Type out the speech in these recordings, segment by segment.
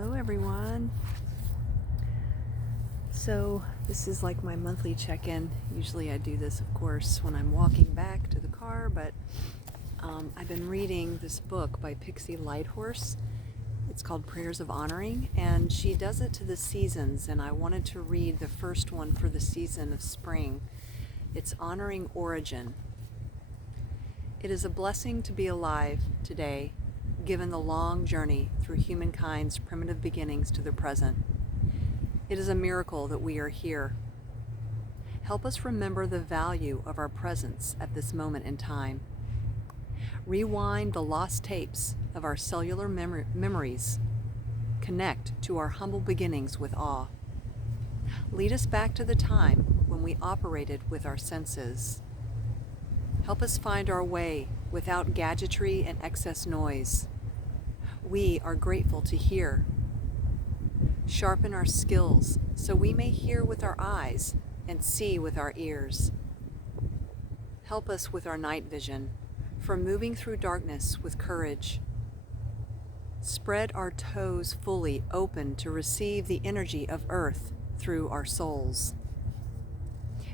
Hello everyone. So this is like my monthly check-in. Usually I do this, of course, when I'm walking back to the car, but I've been reading this book by Pixie Lighthorses. It's called Prayers of Honoring, and she does it to the seasons, and I wanted to read the first one for the season of spring. It's Honoring Origin. It is a blessing to be alive today, given the long journey through humankind's primitive beginnings to the present. It is a miracle that we are here. Help us remember the value of our presence at this moment in time. Rewind the lost tapes of our cellular memories. Connect to our humble beginnings with awe. Lead us back to the time when we operated with our senses. Help us find our way without gadgetry and excess noise. We are grateful to hear. Sharpen our skills so we may hear with our eyes and see with our ears. Help us with our night vision for moving through darkness with courage. Spread our toes fully open to receive the energy of earth through our souls.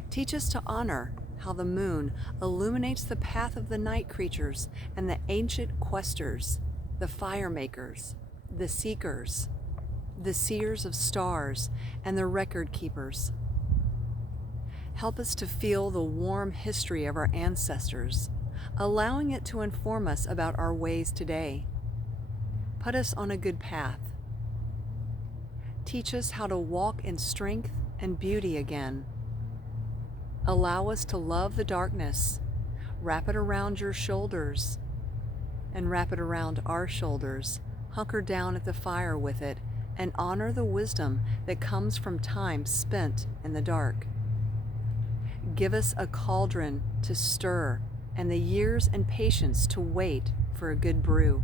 Teach us to honor how the moon illuminates the path of the night creatures and the ancient questers, the fire makers, the seekers, the seers of stars, and the record keepers. Help us to feel the warm history of our ancestors, allowing it to inform us about our ways today. Put us on a good path. Teach us how to walk in strength and beauty again. Allow us to love the darkness. Wrap it around your shoulders and wrap it around our shoulders. Hunker down at the fire with it and honor the wisdom that comes from time spent in the dark. Give us a cauldron to stir and the years and patience to wait for a good brew.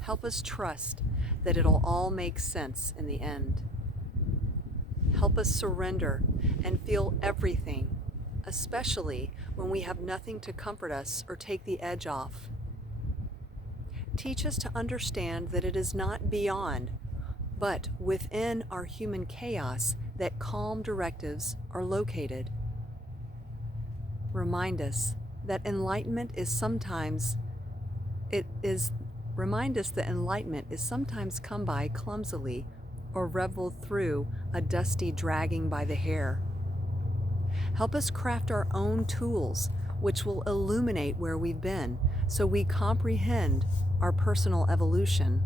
Help us trust that it'll all make sense in the end. Help us surrender and feel everything, especially when we have nothing to comfort us or take the edge off. Teach us to understand that it is not beyond, but within our human chaos that calm directives are located. Remind us that enlightenment is sometimes come by clumsily or reveled through a dusty dragging by the hair. Help us craft our own tools which will illuminate where we've been so we comprehend our personal evolution.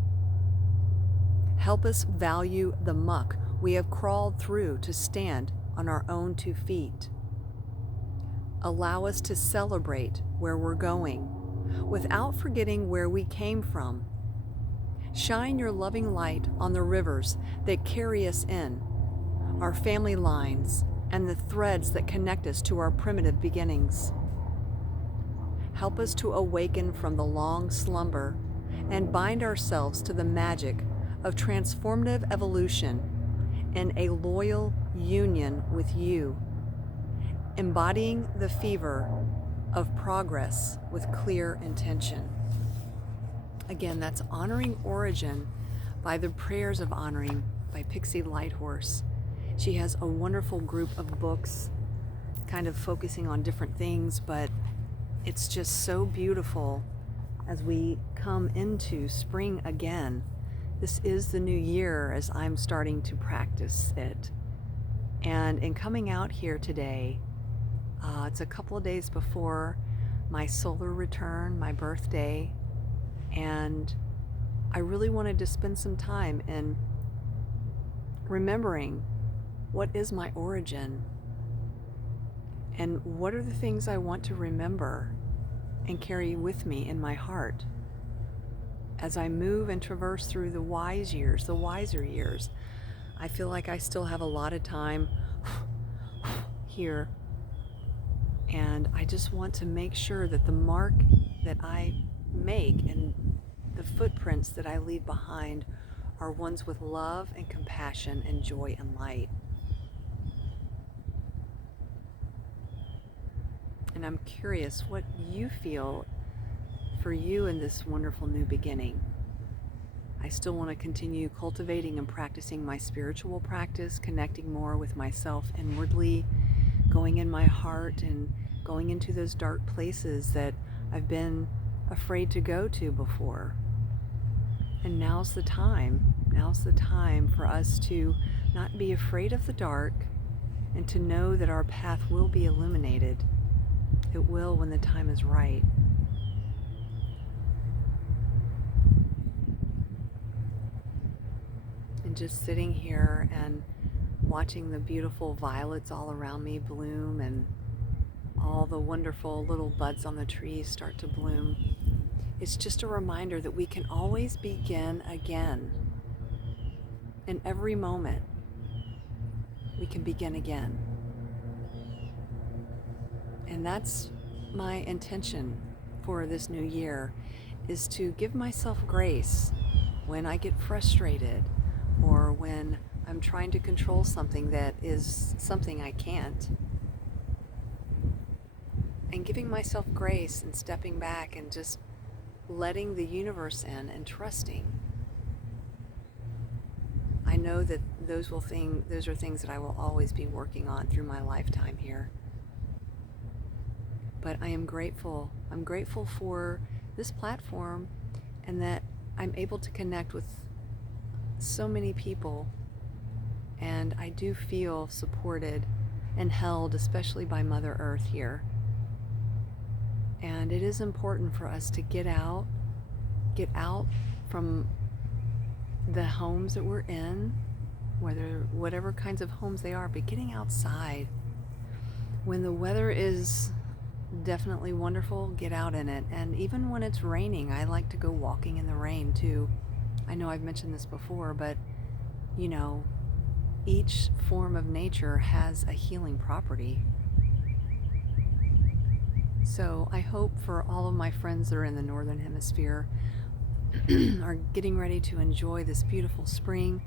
Help us value the muck we have crawled through to stand on our own 2 feet. Allow us to celebrate where we're going without forgetting where we came from. Shine your loving light on the rivers that carry us in, our family lines, and the threads that connect us to our primitive beginnings. Help us to awaken from the long slumber and bind ourselves to the magic of transformative evolution in a loyal union with you, embodying the fever of progress with clear intention. Again, that's Honoring Origin by the Prayers of Honoring by Pixie Lighthorses. She has a wonderful group of books kind of focusing on different things, but it's just so beautiful as we come into spring again. This is the new year as I'm starting to practice it. And in coming out here today, it's a couple of days before my solar return, my birthday, and I really wanted to spend some time in remembering what is my origin and what are the things I want to remember and carry with me in my heart as I move and traverse through the wiser years. I feel like I still have a lot of time here, and I just want to make sure that the mark that I make and the footprints that I leave behind are ones with love and compassion and joy and light. And I'm curious what you feel for you in this wonderful new beginning. I still want to continue cultivating and practicing my spiritual practice, connecting more with myself inwardly, going in my heart and going into those dark places that I've been afraid to go to before. And now's the time. Now's the time for us to not be afraid of the dark and to know that our path will be illuminated. It will when the time is right. And just sitting here and watching the beautiful violets all around me bloom and all the wonderful little buds on the trees start to bloom. It's just a reminder that we can always begin again. In every moment, we can begin again. And that's my intention for this new year, is to give myself grace when I get frustrated or when I'm trying to control something that is something I can't. And giving myself grace and stepping back and just letting the universe in and trusting. I know that those are things that I will always be working on through my lifetime here. But I am grateful. I'm grateful for this platform and that I'm able to connect with so many people. And I do feel supported and held, especially by Mother Earth here. And it is important for us to get out from the homes that we're in, whatever kinds of homes they are, but getting outside. When the weather is definitely wonderful, get out in it. And even when it's raining, I like to go walking in the rain too. I know I've mentioned this before, but each form of nature has a healing property. So I hope for all of my friends that are in the Northern Hemisphere are getting ready to enjoy this beautiful spring,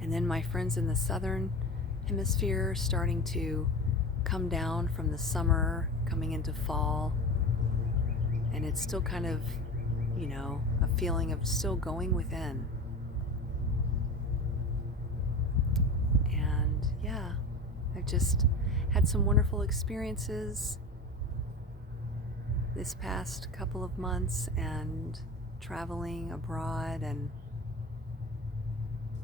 and then my friends in the Southern Hemisphere starting to come down from the summer, coming into fall, and it's still kind of, a feeling of still going within. And yeah, I've just had some wonderful experiences this past couple of months and traveling abroad, and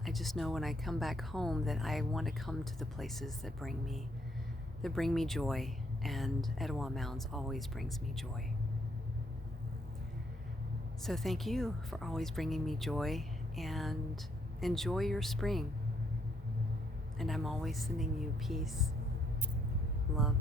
I just know when I come back home that I want to come to the places that bring me joy, and Etowah Mounds always brings me joy. So thank you for always bringing me joy, and enjoy your spring. And I'm always sending you peace, love,